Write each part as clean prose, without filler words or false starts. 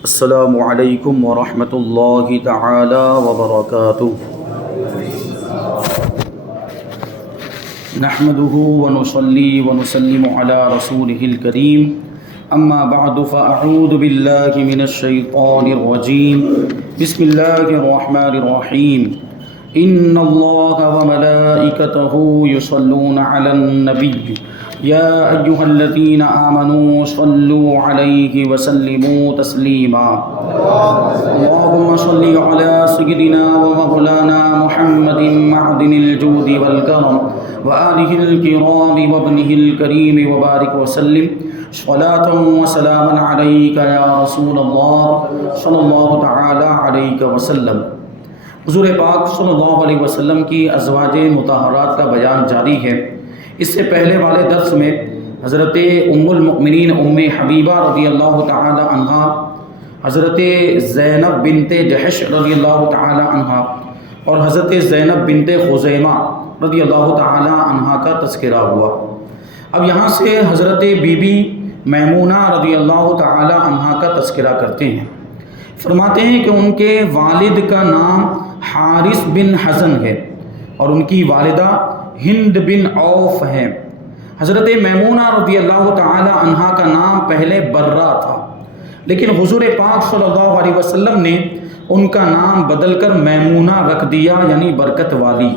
السلام علیکم ورحمۃ اللہ تعالی وبرکاتہ۔ نحمده ونصلي ونسلم على رسوله الكريم اما بعد فاعوذ باللہ من الشیطان الرجیم بسم اللہ الرحمن الرحیم ان اللہ وملائکته یصلون علی النبی یا ایہا الذین آمنوا صلوا علیہ وسلموا تسلیما اللہم صل علی سیدنا ومولانا محمد معدن الجود والکرم وآلہ الکرام وابنہ الکریم وبارک وسلم صلاۃ وسلاما علیک یا رسول اللہ صلی اللہ تعالی علیہ وسلم۔ حضور پاک صلی اللہ علیہ وسلم کی ازواج مطہرات کا بیان جاری ہے۔ اس سے پہلے والے درس میں حضرت ام المؤمنین ام حبیبہ رضی اللہ تعالی عنہا، حضرت زینب بنت جحش رضی اللہ تعالی عنہا اور حضرت زینب بنت خزیمہ رضی اللہ تعالی عنہا کا تذکرہ ہوا۔ اب یہاں سے حضرت بی بی میمونہ رضی اللہ تعالی عنہا کا تذکرہ کرتے ہیں۔ فرماتے ہیں کہ ان کے والد کا نام حارث بن حزن ہے اور ان کی والدہ ہند بن عوف ہیں۔ حضرت میمونہ رضی اللہ تعالی عنہا کا نام پہلے برہ تھا، لیکن حضور پاک صلی اللہ علیہ وسلم نے ان کا نام بدل کر میمونہ رکھ دیا، یعنی برکت والی۔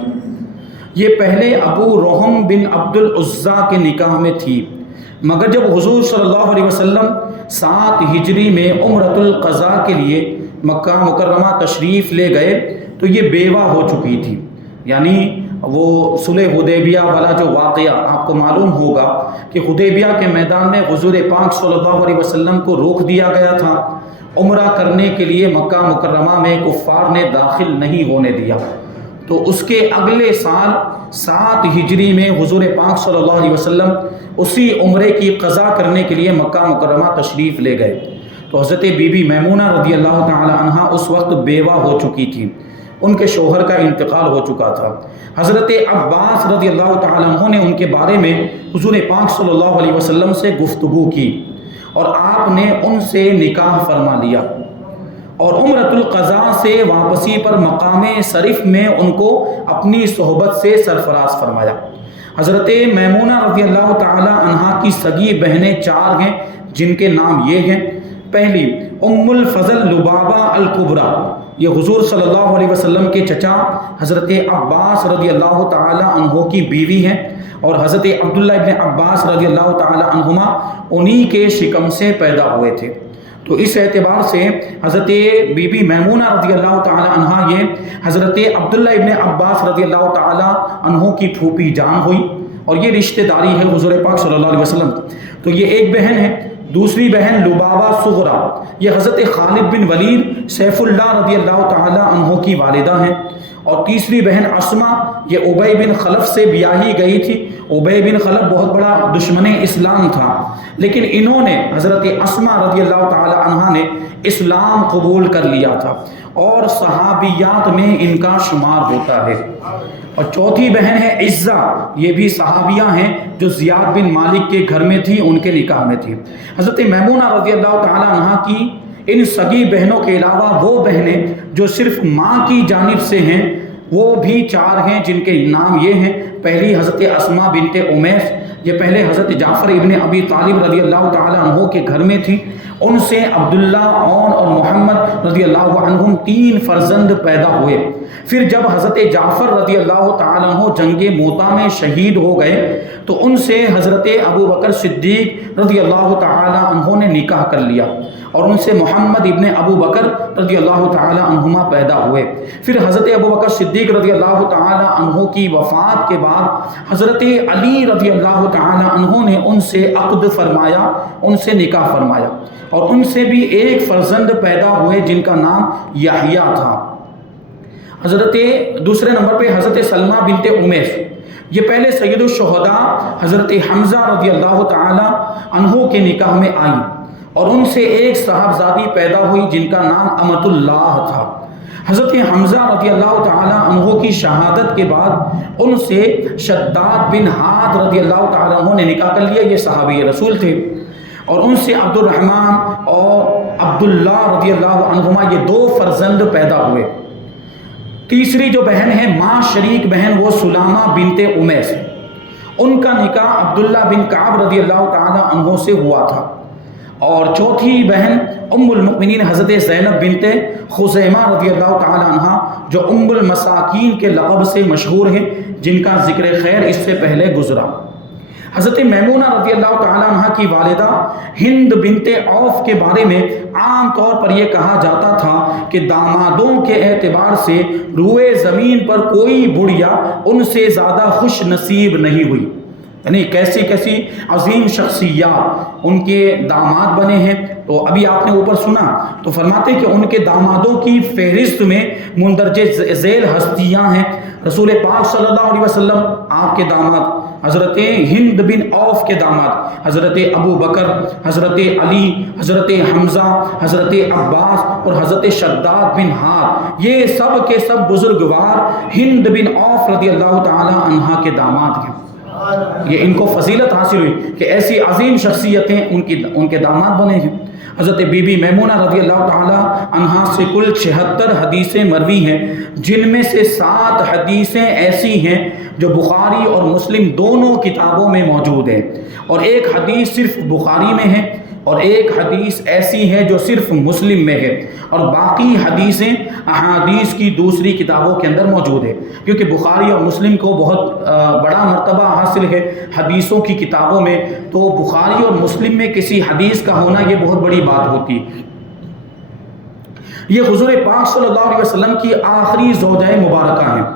یہ پہلے ابو رحم بن عبد العزیٰ کے نکاح میں تھی، مگر جب حضور صلی اللہ علیہ وسلم 7 ہجری میں عمرۃ القضاء کے لیے مکہ مکرمہ تشریف لے گئے تو یہ بیوہ ہو چکی تھی۔ یعنی وہ صلح حدیبیہ والا جو واقعہ آپ کو معلوم ہوگا کہ حدیبیہ کے میدان میں حضور پاک صلی اللہ علیہ وسلم کو روک دیا گیا تھا، عمرہ کرنے کے لیے مکہ مکرمہ میں کفار نے داخل نہیں ہونے دیا۔ تو اس کے اگلے سال 7 ہجری میں حضور پاک صلی اللہ علیہ وسلم اسی عمرے کی قضا کرنے کے لیے مکہ مکرمہ تشریف لے گئے۔ تو حضرت بی بی میمونہ رضی اللہ تعالی عنہا اس وقت بیوہ ہو چکی تھی، ان کے شوہر کا انتقال ہو چکا تھا۔ حضرت عباس رضی اللہ تعالی عنہ نے ان کے بارے میں حضور پاک صلی اللہ علیہ وسلم سے گفتگو کی اور آپ نے ان سے نکاح فرما لیا، اور عمرۃ القضاء سے واپسی پر مقام شریف میں ان کو اپنی صحبت سے سرفراز فرمایا۔ حضرت میمونہ رضی اللہ تعالی عنہا کی سگی بہنیں 4 ہیں، جن کے نام یہ ہیں۔ پہلی ام الفضل لبابہ الکبریٰ، یہ حضور صلی اللہ علیہ وسلم کے چچا حضرت عباس رضی اللہ تعالی عنہ کی بیوی ہیں، اور حضرت عبداللہ ابن عباس رضی اللہ تعالی عنہما انہی کے شکم سے پیدا ہوئے تھے۔ تو اس اعتبار سے حضرت بی بی میمونہ رضی اللہ تعالی عنہا یہ حضرت عبداللہ ابن عباس رضی اللہ تعالی عنہ کی پھوپھی جان ہوئی، اور یہ رشتہ داری ہے حضور پاک صلی اللہ علیہ وسلم۔ تو یہ ایک بہن ہے۔ دوسری بہن لبابہ صغریٰ، یہ حضرت خالد بن ولید سیف اللہ رضی اللہ تعالی عنہ کی والدہ ہیں۔ اور تیسری بہن اسماء، یہ ابی بن خلف سے بیاہی گئی تھی۔ ابی بن خلف بہت بڑا دشمن اسلام تھا، لیکن انہوں نے حضرت اسماء رضی اللہ تعالی عنہ نے اسلام قبول کر لیا تھا، اور صحابیات میں ان کا شمار ہوتا ہے۔ اور چوتھی بہن ہے عزہ، یہ بھی صحابیہ ہیں جو زیاد بن مالک کے گھر میں تھی، ان کے نکاح میں تھی۔ حضرت میمونہ رضی اللہ تعالی عنہ کی ان سگی بہنوں کے علاوہ وہ بہنیں جو صرف ماں کی جانب سے ہیں وہ بھی 4 ہیں، جن کے نام یہ ہیں۔ پہلی حضرت اسماء بنت امیس، یہ پہلے حضرت جعفر ابن ابی طالب رضی اللہ تعالی عنہ کے گھر میں تھی۔ ان سے عبداللہ، عون اور محمد رضی اللہ عنہم 3 فرزند پیدا ہوئے۔ پھر جب حضرت جعفر رضی اللہ تعالی عنہ جنگ موطا میں شہید ہو گئے تو ان سے حضرت ابو بکر صدیق رضی اللہ تعالی عنہ نے نکاح کر لیا، اور ان سے محمد ابن ابو بکر رضی اللہ تعالی عنہما پیدا ہوئے۔ پھر حضرت ابو بکر صدیق رضی اللہ تعالی عنہ کی وفات کے بعد حضرت علی رضی اللہ تعالی عنہ نے ان سے عقد فرمایا، ان سے نکاح فرمایا، اور ان سے بھی ایک فرزند پیدا ہوئے جن کا نام یحییٰ تھا۔ حضرت دوسرے نمبر پہ حضرت سلمہ بنت امیس، یہ پہلے سید الشہداء حضرت حمزہ رضی اللہ تعالی عنہ کے نکاح میں آئیں، اور ان سے ایک صاحبزادی پیدا ہوئی جن کا نام امۃ اللہ تھا۔ حضرت حمزہ رضی اللہ تعالی عنہ کی شہادت کے بعد ان سے شداد بن ہاد رضی اللہ تعالی عنہ نے نکاح کر لیا، یہ صحابی رسول تھے۔ اور ان سے عبد الرحمن اور عبداللہ رضی اللہ عنہما، یہ 2 فرزند پیدا ہوئے۔ تیسری جو بہن ہے ماں شریک بہن، وہ سلامہ بنت امیس، ان کا نکاح عبداللہ بن کعب رضی اللہ تعالی عنہ سے ہوا تھا۔ اور چوتھی بہن ام المؤمنین حضرت زینب بنت خزیمہ رضی اللہ تعالی عنہ، جو ام المساکین کے لقب سے مشہور ہیں، جن کا ذکر خیر اس سے پہلے گزرا۔ حضرت میمونہ رضی اللہ تعالی عنہ کی والدہ ہند بنت عوف کے بارے میں عام طور پر یہ کہا جاتا تھا کہ دامادوں کے اعتبار سے روئے زمین پر کوئی بڑھیا ان سے زیادہ خوش نصیب نہیں ہوئی۔ یعنی کیسی کیسی عظیم شخصیات ان کے داماد بنے ہیں۔ تو ابھی آپ نے اوپر سنا تو فرماتے کہ ان کے دامادوں کی فہرست میں مندرجہ ذیل ہستیاں ہیں رسول پاک صلی اللہ علیہ وسلم، آپ کے داماد حضرت ہند بن عوف کے داماد حضرت ابو بکر، حضرت علی، حضرت حمزہ، حضرت عباس اور حضرت شداد بن ہار، یہ سب کے سب بزرگوار ہند بن عوف رضی اللہ تعالی عنہ کے داماد ہیں۔ یہ ان کو فضیلت حاصل ہوئی کہ ایسی عظیم شخصیتیں ان کے داماد بنے ہیں۔ حضرت بی بی میمونہ رضی اللہ تعالی عنہا سے کل 76 حدیثیں مروی ہیں، جن میں سے 7 حدیثیں ایسی ہیں جو بخاری اور مسلم دونوں کتابوں میں موجود ہیں، اور ایک حدیث صرف بخاری میں ہے، اور ایک حدیث ایسی ہے جو صرف مسلم میں ہے، اور باقی حدیثیں احادیث کی دوسری کتابوں کے اندر موجود ہے، کیونکہ بخاری اور مسلم کو بہت بڑا مرتبہ حاصل ہے حدیثوں کی کتابوں میں، تو بخاری اور مسلم میں کسی حدیث کا ہونا یہ بہت بڑی بات ہوتی۔ یہ حضور پاک صلی اللہ علیہ وسلم کی آخری زوجہ مبارکہ ہیں۔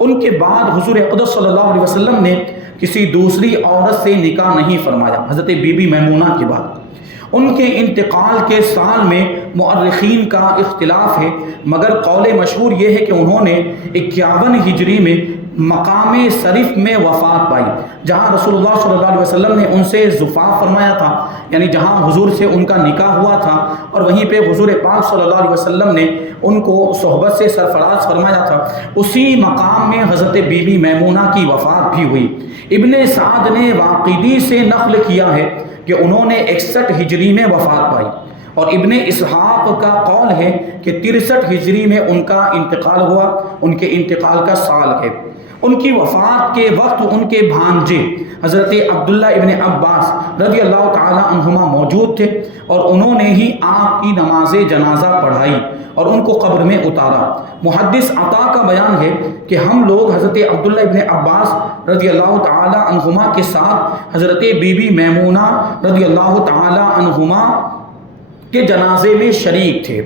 ان کے بعد حضور اقدس صلی اللہ علیہ وسلم نے کسی دوسری عورت سے نکاح نہیں فرمایا، حضرت بی بی میمونہ کے بعد۔ ان کے انتقال کے سال میں مؤرخین کا اختلاف ہے، مگر قول مشہور یہ ہے کہ انہوں نے 51 ہجری میں مقام صرف میں وفات پائی، جہاں رسول اللہ صلی اللہ علیہ وسلم نے ان سے زفاف فرمایا تھا، یعنی جہاں حضور سے ان کا نکاح ہوا تھا، اور وہیں پہ حضور پاک صلی اللہ علیہ وسلم نے ان کو صحبت سے سرفراز فرمایا تھا، اسی مقام میں حضرت بی بی میمونہ کی وفات بھی ہوئی۔ ابن سعد نے واقدی سے نقل کیا ہے کہ انہوں نے 61 ہجری میں وفات پائی، اور ابن اسحاق کا قول ہے کہ 63 ہجری میں ان کا انتقال ہوا، ان کے انتقال کا سال ہے۔ ان کی وفات کے وقت ان کے بھانجے حضرت عبداللہ ابن عباس رضی اللہ تعالی عنہما موجود تھے، اور انہوں نے ہی آپ کی نماز جنازہ پڑھائی اور ان کو قبر میں اتارا۔ محدث عطا کا بیان ہے کہ ہم لوگ حضرت عبداللہ ابن عباس رضی اللہ تعالی عنہما کے ساتھ حضرت بی بی میمونہ رضی اللہ تعالی عنہما کے جنازے میں شریک تھے۔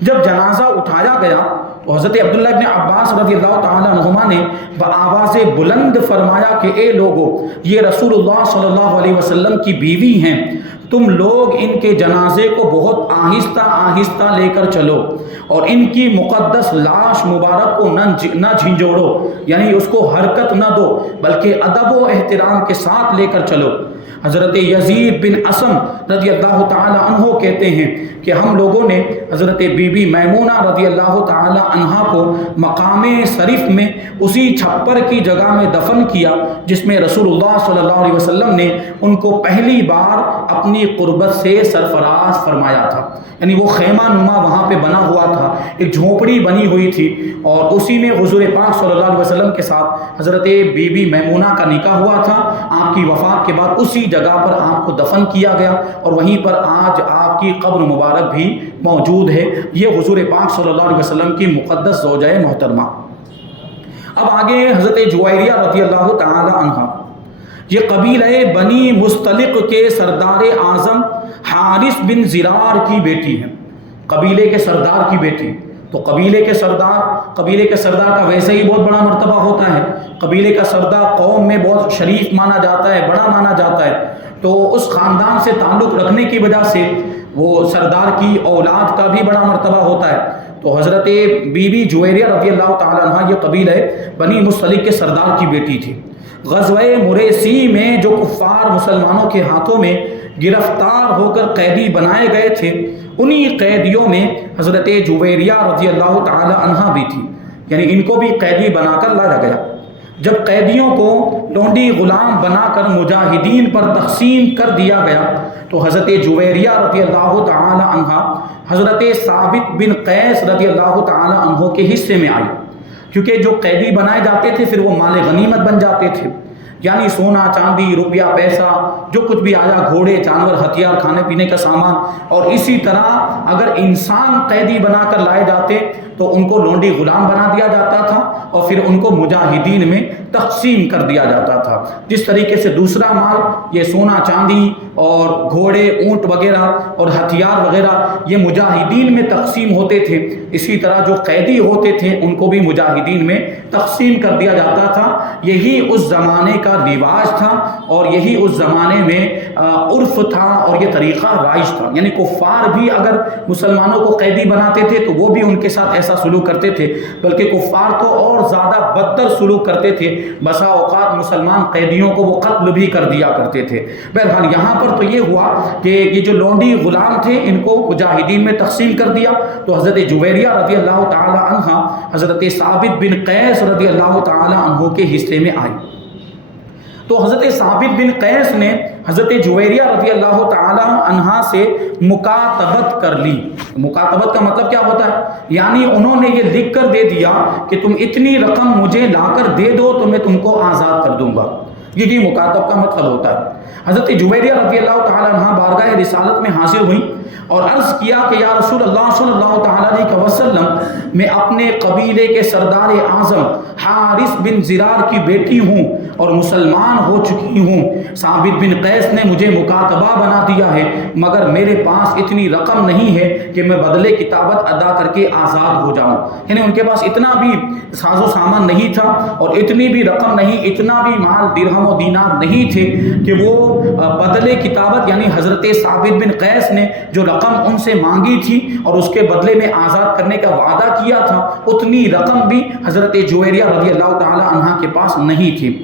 جب جنازہ اٹھایا گیا تو حضرت عبداللہ ابن عباس رضی اللہ تعالی عنہما نے بآواز بلند فرمایا کہ اے لوگو، یہ رسول اللہ صلی اللہ علیہ وسلم کی بیوی ہیں، تم لوگ ان کے جنازے کو بہت آہستہ آہستہ لے کر چلو، اور ان کی مقدس لاش مبارک کو نہ جھنجھوڑو، یعنی اس کو حرکت نہ دو، بلکہ ادب و احترام کے ساتھ لے کر چلو۔ حضرت یزید بن اسم رضی اللہ تعالی عنہ کہتے ہیں کہ ہم لوگوں نے حضرت بی بی میمونہ رضی اللہ تعالی عنہا کو مقام صرف میں اسی چھپر کی جگہ میں دفن کیا جس میں رسول اللہ صلی اللہ علیہ وسلم نے ان کو پہلی بار اپنی قربت سے سرفراز فرمایا تھا، یعنی وہ خیمہ نما وہاں پہ بنا ہوا تھا، ایک جھونپڑی بنی ہوئی تھی، اور اسی میں حضور پاک صلی اللہ علیہ وسلم کے ساتھ حضرت بی بی میمونہ کا نکاح ہوا تھا۔ آپ کی وفات کے بعد اسی جگہ پر آپ کو دفن کیا گیا، اور وہیں پر آج آپ کی قبر مبارک بھی موجود ہے۔ یہ حضور پاک صلی اللہ علیہ وسلم کی مقدس زوجہ محترمہ۔ اب آگے حضرت جویریہ رضی اللہ تعالی عنہ، یہ قبیلہ بنی مستلق کے سردار اعظم حارث بن زرار کی بیٹی ہے، قبیلے کے سردار کی بیٹی۔ تو قبیلے کے سردار کا ویسے ہی بہت بڑا مرتبہ ہوتا ہے، قبیلے کا سردار قوم میں بہت شریف مانا جاتا ہے، بڑا مانا جاتا ہے، تو اس خاندان سے تعلق رکھنے کی وجہ سے وہ سردار کی اولاد کا بھی بڑا مرتبہ ہوتا ہے۔ تو حضرت بی بی جویریہ رضی اللہ تعالی عنہ یہ قبیلہ بنی مستلق کے سردار کی بیٹی تھی۔ غزوہ مریسی میں جو کفار مسلمانوں کے ہاتھوں میں گرفتار ہو کر قیدی بنائے گئے تھے، انہی قیدیوں میں حضرت جویریہ رضی اللہ تعالی عنہ بھی تھی، یعنی ان کو بھی قیدی بنا کر لایا گیا۔ جب قیدیوں کو لونڈی غلام بنا کر مجاہدین پر تقسیم کر دیا گیا تو حضرت جویریہ رضی اللہ تعالی عنہ حضرت ثابت بن قیس رضی اللہ تعالی عنہ کے حصے میں آئی، کیونکہ جو قیدی بنائے جاتے تھے پھر وہ مال غنیمت بن جاتے تھے، یعنی سونا چاندی روپیہ پیسہ جو کچھ بھی آیا، گھوڑے جانور ہتھیار کھانے پینے کا سامان، اور اسی طرح اگر انسان قیدی بنا کر لائے جاتے تو ان کو لونڈی غلام بنا دیا جاتا تھا اور پھر ان کو مجاہدین میں تقسیم کر دیا جاتا تھا۔ جس طریقے سے دوسرا مال یہ سونا چاندی اور گھوڑے اونٹ وغیرہ اور ہتھیار وغیرہ یہ مجاہدین میں تقسیم ہوتے تھے، اسی طرح جو قیدی ہوتے تھے ان کو بھی مجاہدین میں تقسیم کر دیا جاتا تھا۔ یہی اس زمانے کا رواج تھا اور یہی اس زمانے میں عرف تھا اور یہ طریقہ رائج تھا، یعنی کفار بھی اگر مسلمانوں کو قیدی بناتے تھے تو وہ بھی ان کے ساتھ ایسا سلوک کرتے تھے، بلکہ کفار تو اور زیادہ بدتر سلوک کرتے تھے، بسا اوقات مسلمان قیدیوں کو وہ قتل بھی کر دیا کرتے تھے۔ بہرحال یہاں پر تو یہ ہوا کہ یہ جو لونڈی غلام تھے ان کو مجاہدین میں تقسیم کر دیا، تو حضرت جویریہ رضی اللہ تعالی عنہ حضرت ثابت بن قیس رضی اللہ تعالی عنہ کے حصے میں آئی۔ تو حضرت ثابت بن قیس نے حضرت جویریہ رضی اللہ تعالی عنہ سے مکاتبت کر لی۔ مکاتبت کا مطلب کیا ہوتا ہے؟ یعنی انہوں نے یہ لکھ کر دے دیا کہ تم اتنی رقم مجھے لا کر دے دو تو میں تم کو آزاد کر دوں گا، یہی مکاتب کا مطلب ہوتا ہے۔ حضرت جویریہ رضی اللہ تعالی عنہ بارگاہ رسالت میں حاضر ہوئیں اور عرض کیا کہ یا رسول اللہ صلی اللہ تعالی علیہ وسلم، میں اپنے قبیلے کے سردار اعظم حارث بن زرار کی بیٹی ہوں اور مسلمان ہو چکی ہوں۔ ثابت بن قیس نے مجھے مکاتبہ بنا دیا ہے، مگر میرے پاس اتنی رقم نہیں ہے کہ میں بدلے کتابت ادا کر کے آزاد ہو جاؤں۔ یعنی ان کے پاس اتنا بھی ساز و سامان نہیں تھا اور اتنی بھی رقم نہیں، اتنا بھی مال درہم و دینار نہیں تھے کہ وہ بدلے کتابت، یعنی حضرت ثابت بن قیس نے جو رقم ان سے مانگی تھی اور اس کے بدلے میں آزاد کرنے کا وعدہ کیا تھا، اتنی رقم بھی حضرت جویریہ رضی اللہ تعالی عنہ کے پاس نہیں تھی۔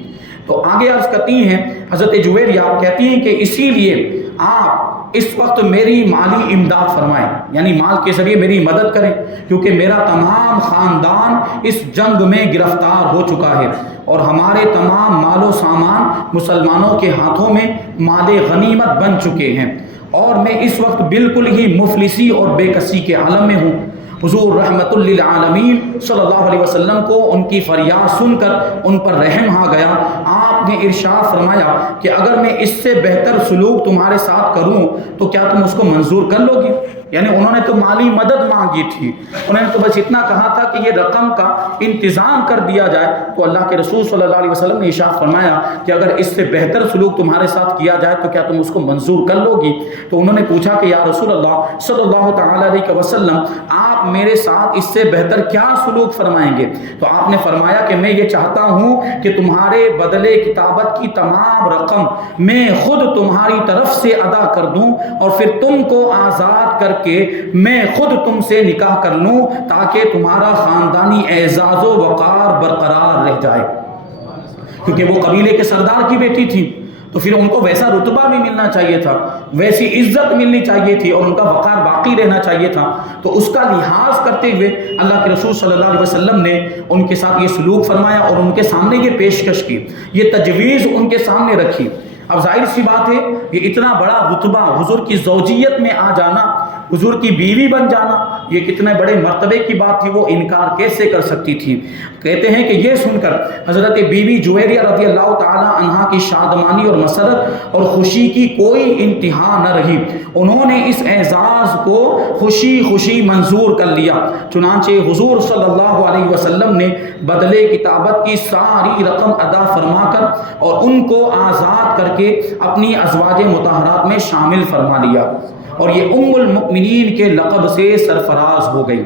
تو آگے عرض کرتی ہیں حضرت جویریہ کہتی ہیں کہ اسی لیے آپ اس وقت میری مالی امداد فرمائیں، یعنی مال کے ذریعے میری مدد کریں، کیونکہ میرا تمام خاندان اس جنگ میں گرفتار ہو چکا ہے اور ہمارے تمام مال و سامان مسلمانوں کے ہاتھوں میں مال غنیمت بن چکے ہیں اور میں اس وقت بالکل ہی مفلسی اور بے کسی کے عالم میں ہوں۔ حضور رحمت للعالمین صلی اللہ علیہ وسلم کو ان کی فریاد سن کر ان پر رحم آ گیا۔ آپ نے ارشاد فرمایا کہ اگر میں اس سے بہتر سلوک تمہارے ساتھ کروں تو کیا تم اس کو منظور کر لو گی؟ یعنی انہوں نے تو مالی مدد مانگی تھی، انہوں نے تو بس اتنا کہا تھا کہ یہ رقم کا انتظام کر دیا جائے، تو اللہ کے رسول صلی اللہ علیہ وسلم نے ارشاد فرمایا کہ اگر اس سے بہتر سلوک تمہارے ساتھ کیا جائے تو کیا تم اس کو منظور کر لو گی؟ تو انہوں نے پوچھا کہ یا رسول اللہ صلی اللہ تعالی علیہ وسلم، آپ میرے ساتھ اس سے بہتر کیا سلوک فرمائیں گے؟ تو آپ نے فرمایا کہ میں یہ چاہتا ہوں کہ تمہارے بدلے کتابت کی تمام رقم میں خود تمہاری طرف سے ادا کر دوں اور پھر تم کو آزاد کر کہ میں خود تم سے نکاح کر لوں تاکہ تمہارا خاندانی اعزاز و وقار برقرار رہ جائے، کیونکہ وہ قبیلے کے سردار کی بیٹی تھی تو پھر ان کو ویسا رتبہ بھی ملنا چاہیے تھا، ویسی عزت ملنی چاہیے تھی اور ان کا وقار باقی رہنا چاہیے تھا۔ تو اس کا لحاظ کرتے ہوئے اللہ کے رسول صلی اللہ علیہ وسلم نے ان کے ساتھ یہ سلوک فرمایا اور ان کے سامنے یہ پیشکش کی، یہ تجویز ان کے سامنے رکھی۔ اب ظاہر سی بات ہے یہ اتنا بڑا رتبہ، حضور کی زوجیت میں آ جانا، حضور کی بیوی بن جانا، یہ کتنے بڑے مرتبے کی بات تھی، وہ انکار کیسے کر سکتی تھی؟ کہتے ہیں کہ یہ سن کر حضرت بیوی جویریہ رضی اللہ تعالی عنہا کی شادمانی اور مسرت اور خوشی کی کوئی انتہا نہ رہی، انہوں نے اس اعزاز کو خوشی خوشی منظور کر لیا۔ چنانچہ حضور صلی اللہ علیہ وسلم نے بدلے کتابت کی ساری رقم ادا فرما کر اور ان کو آزاد کر کے اپنی ازواج مطہرات میں شامل فرما لیا اور یہ ام المؤمنین کے لقب سے سرفراز ہو گئی۔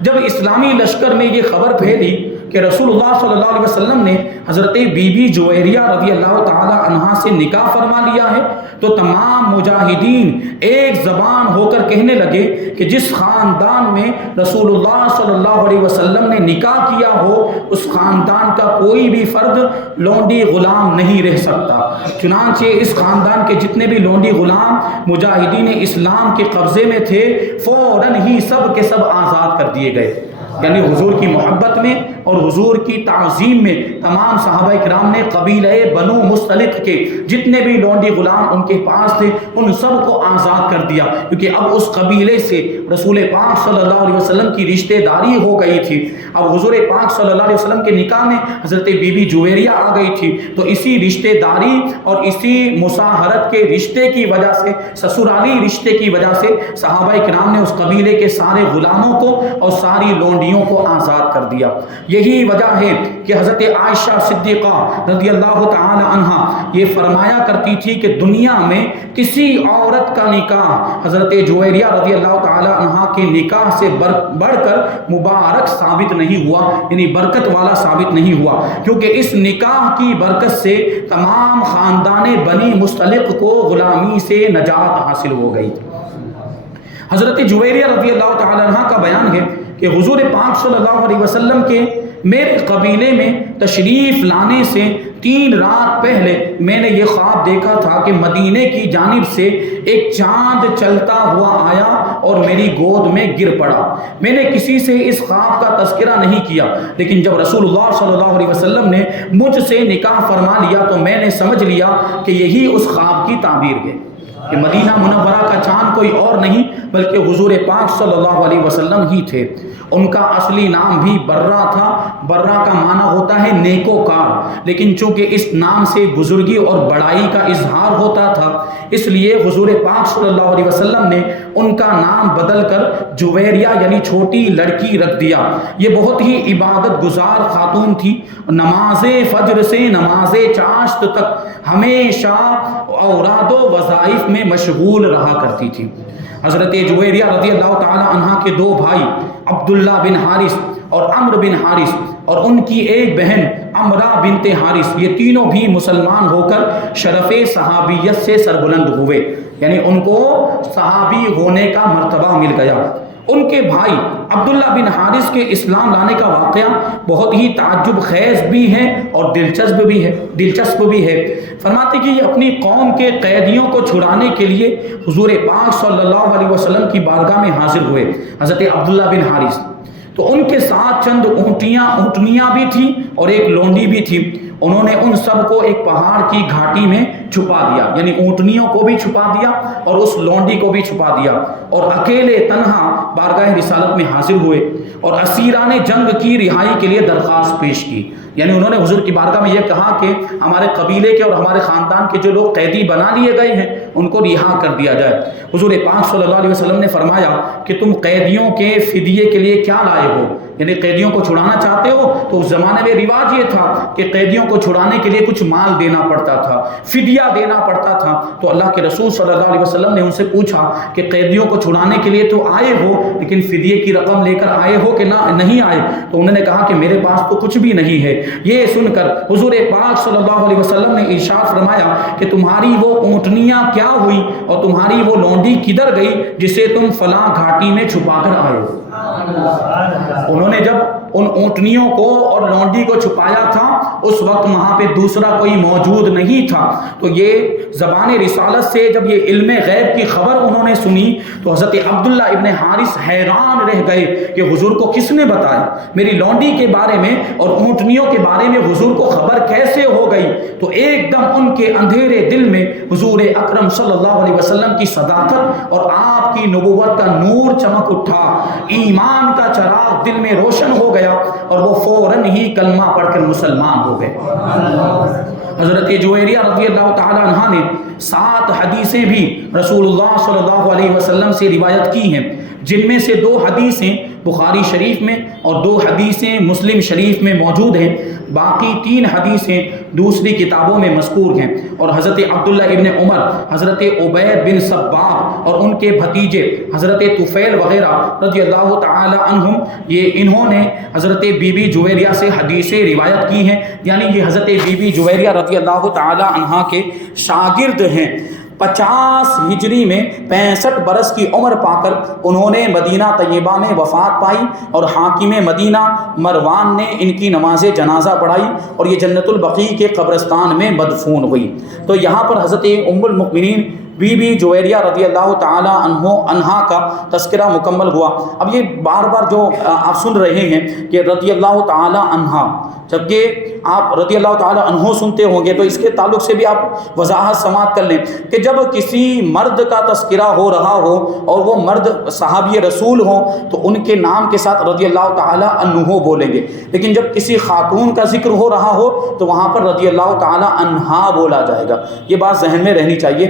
جب اسلامی لشکر میں یہ خبر پھیلی کہ رسول اللہ صلی اللہ علیہ وسلم نے حضرت بی بی جویریہ رضی اللہ تعالی عنہا سے نکاح فرما لیا ہے تو تمام مجاہدین ایک زبان ہو کر کہنے لگے کہ جس خاندان میں رسول اللہ صلی اللہ علیہ وسلم نے نکاح کیا ہو اس خاندان کا کوئی بھی فرد لونڈی غلام نہیں رہ سکتا۔ چنانچہ اس خاندان کے جتنے بھی لونڈی غلام مجاہدین اسلام کے قبضے میں تھے فوراً ہی سب کے سب آزاد کر دیے گئے۔ یعنی حضور کی محبت میں اور حضور کی تعظیم میں تمام صحابہ کرام نے قبیلہ بنو مستلق کے جتنے بھی لونڈی غلام ان کے پاس تھے ان سب کو آزاد کر دیا، کیونکہ اب اس قبیلے سے رسول پاک صلی اللہ علیہ وسلم کی رشتہ داری ہو گئی تھی۔ اب حضور پاک صلی اللہ علیہ وسلم کے نکاح میں حضرت بی بی جویریہ آ گئی تھی، تو اسی رشتہ داری اور اسی مصاہرت کے رشتے کی وجہ سے، سسرالی رشتے کی وجہ سے صحابہ کرام نے اس قبیلے کے سارے غلاموں کو اور ساری لونڈیوں کو آزاد کر دیا۔ یہی وجہ ہے کہ حضرت عائشہ صدیقہ رضی اللہ تعالی عنہا یہ فرمایا کرتی تھی کہ دنیا میں کسی عورت کا نکاح حضرت جویریہ رضی اللہ تعالی عنہا کے نکاح سے بڑھ کر مبارک ثابت نہیں ہوا، یعنی برکت والا ثابت نہیں ہوا، کیونکہ اس نکاح کی برکت سے تمام خاندان بنی مستلق کو غلامی سے نجات حاصل ہو گئی۔ حضرت جویریہ رضی اللہ تعالی عنہ کا بیان ہے کہ حضور پاک صلی اللہ علیہ وسلم کے میرے قبیلے میں تشریف لانے سے 3 رات پہلے میں نے یہ خواب دیکھا تھا کہ مدینے کی جانب سے ایک چاند چلتا ہوا آیا اور میری گود میں گر پڑا۔ میں نے کسی سے اس خواب کا تذکرہ نہیں کیا، لیکن جب رسول اللہ صلی اللہ علیہ وسلم نے مجھ سے نکاح فرما لیا تو میں نے سمجھ لیا کہ یہی اس خواب کی تعبیر ہے کہ مدینہ منورہ کا چاند کوئی اور نہیں بلکہ حضور پاک صلی اللہ علیہ وسلم ہی تھے۔ ان کا اصلی نام بھی برہ تھا۔ برہ کا معنی ہوتا ہے نیکوکار، لیکن چونکہ اس نام سے بزرگی اور بڑائی کا اظہار ہوتا تھا اس لیے حضور پاک صلی اللہ علیہ وسلم نے ان کا نام بدل کر جویریہ یعنی چھوٹی لڑکی رکھ دیا۔ یہ بہت ہی عبادت گزار خاتون تھی، نماز فجر سے نماز چاشت تک ہمیشہ اوراد و وظائف میں مشغول رہا کرتی تھی۔ حضرت جویریہ رضی اللہ تعالی عنہ کے 2 بھائی عبداللہ بن حارث اور عمرو بن حارث اور ان کی ایک بہن عمرہ بنت حارث، یہ تینوں بھی مسلمان ہو کر شرف صحابیت سے سربلند ہوئے، یعنی ان کو صحابی ہونے کا مرتبہ مل گیا۔ ان کے بھائی عبداللہ بن حارث کے اسلام لانے کا واقعہ بہت ہی تعجب خیز بھی ہے اور دلچسپ بھی ہے۔ فرماتے کہ یہ اپنی قوم کے قیدیوں کو چھڑانے کے لیے حضور پاک صلی اللہ علیہ وسلم کی بارگاہ میں حاضر ہوئے حضرت عبداللہ بن حارث، تو ان کے ساتھ چند اونٹنیاں بھی تھیں اور ایک لونڈی بھی تھی۔ انہوں نے ان سب کو ایک پہاڑ کی گھاٹی میں چھپا دیا، یعنی اونٹنیوں کو بھی چھپا دیا اور اس لونڈی کو بھی چھپا دیا، اور اکیلے تنہا بارگاہ رسالت میں حاضر ہوئے اور اسیران جنگ کی رہائی کے لیے درخواست پیش کی۔ یعنی انہوں نے حضور کی بارگاہ میں یہ کہا کہ ہمارے قبیلے کے اور ہمارے خاندان کے جو لوگ قیدی بنا لیے گئے ہیں ان کو رہا کر دیا جائے۔ حضور پاک صلی اللہ علیہ وسلم نے فرمایا کہ تم قیدیوں کے فدیے کے لیے کیا لائے ہو، یعنی قیدیوں کو چھڑانا چاہتے ہو تو اس زمانے میں رواج یہ تھا کہ قیدیوں کو چھڑانے کے لیے کچھ مال دینا پڑتا تھا، فدیہ دینا پڑتا تھا۔ تو اللہ کے رسول صلی اللہ علیہ وسلم نے ان سے پوچھا کہ قیدیوں کو چھڑانے کے لیے تو آئے ہو لیکن فدیے کی رقم لے کر آئے ہو کہ نہیں آئے؟ تو انہوں نے کہا کہ میرے پاس تو کچھ بھی نہیں ہے۔ یہ سن کر حضور پاک صلی اللہ علیہ وسلم نے ارشاد فرمایا کہ تمہاری وہ اونٹنیاں کیا ہوئی اور تمہاری وہ لونڈی کدھر گئی جسے تم فلاں گھاٹی میں چھپا کر آئے ہو؟ انہوں نے جب ان اونٹنیوں کو اور لونڈی کو چھپایا تھا اس وقت وہاں پہ دوسرا کوئی موجود نہیں تھا۔ تو یہ زبان رسالت سے جب یہ علم غیب کی خبر انہوں نے سنی تو حضرت عبداللہ ابن حارث حیران رہ گئے کہ حضور کو کس نے بتایا، میری لونڈی کے بارے میں اور اونٹنیوں کے بارے میں حضور کو خبر کیسے ہو گئی؟ تو ایک دم ان کے اندھیرے دل میں حضور اکرم صلی اللہ علیہ وسلم کی صداقت اور آپ کی نبوت کا نور چمک اٹھا، ایمان کا چراغ دل میں روشن ہو گیا اور وہ فوراً ہی کلمہ پڑھ کر مسلمان ہو گئے۔ حضرت جویریہ رضی اللہ تعالی عنہ نے 7 حدیثیں بھی رسول اللہ صلی اللہ علیہ وسلم سے روایت کی ہیں، جن میں سے 2 حدیثیں بخاری شریف میں اور 2 حدیثیں مسلم شریف میں موجود ہیں، باقی 3 حدیثیں دوسری کتابوں میں مذکور ہیں۔ اور حضرت عبداللہ ابن عمر، حضرت عبید بن سباق اور ان کے بھتیجے حضرت طفیل وغیرہ رضی اللہ تعالی عنہم، انہوں نے حضرت بی بی جویریہ سے حدیثیں روایت کی ہیں، یعنی یہ حضرت بی بی جویریہ رضی اللہ تعالی عنہ کے شاگرد ہیں۔ 50 ہجری میں 65 برس کی عمر پا کر انہوں نے مدینہ طیبہ میں وفات پائی اور حاکم مدینہ مروان نے ان کی نماز جنازہ پڑھائی اور یہ جنت البقیع کے قبرستان میں مدفون ہوئی۔ تو یہاں پر حضرت ام المؤمنین بی بی جویریہ رضی اللہ تعالی عنہا کا تذکرہ مکمل ہوا۔ اب یہ بار بار جو آپ سن رہے ہیں کہ رضی اللہ تعالی عنہا، جبکہ آپ رضی اللہ تعالی عنہ سنتے ہوں گے، تو اس کے تعلق سے بھی آپ وضاحت سماعت کر لیں کہ جب کسی مرد کا تذکرہ ہو رہا ہو اور وہ مرد صحابی رسول ہوں تو ان کے نام کے ساتھ رضی اللہ تعالی عنہ بولیں گے، لیکن جب کسی خاتون کا ذکر ہو رہا ہو تو وہاں پر رضی اللہ تعالی عنہا بولا جائے گا۔ یہ بات ذہن میں رہنی چاہیے۔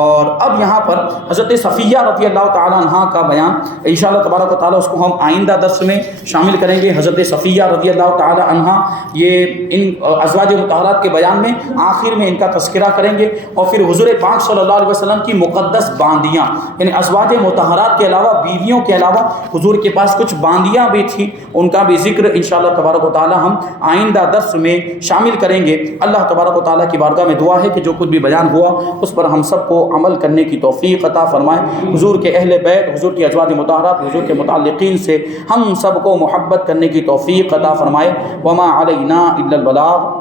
اور اب یہاں پر حضرت صفیہ رضی اللہ تعالی عنہا کا بیان انشاءاللہ تبارک و تعالی اس کو ہم آئندہ درس میں شامل کریں گے۔ حضرت صفیہ رضی اللہ تعالی عنہا، یہ ان ازواج مطہرات کے بیان میں آخر میں ان کا تذکرہ کریں گے، اور پھر حضور پاک صلی اللہ علیہ وسلم کی مقدس باندیاں، یعنی ازواج مطہرات کے علاوہ، بیویوں کے علاوہ حضور کے پاس کچھ باندیاں بھی تھیں، ان کا بھی ذکر انشاءاللہ تبارک و تعالی ہم آئندہ درس میں شامل کریں گے۔ اللہ تبارک و تعالی کی بارگاہ میں دعا ہے کہ جو کچھ بھی بیان ہوا اس پر ہم سب کو عمل کرنے کی توفیق عطا فرمائے۔ حضور کے اہل بیت، حضور کی ازواج مطہرات، حضور کے متعلقین سے ہم سب کو محبت کرنے کی توفیق عطا فرمائے۔ وما علینا الا البلاغ۔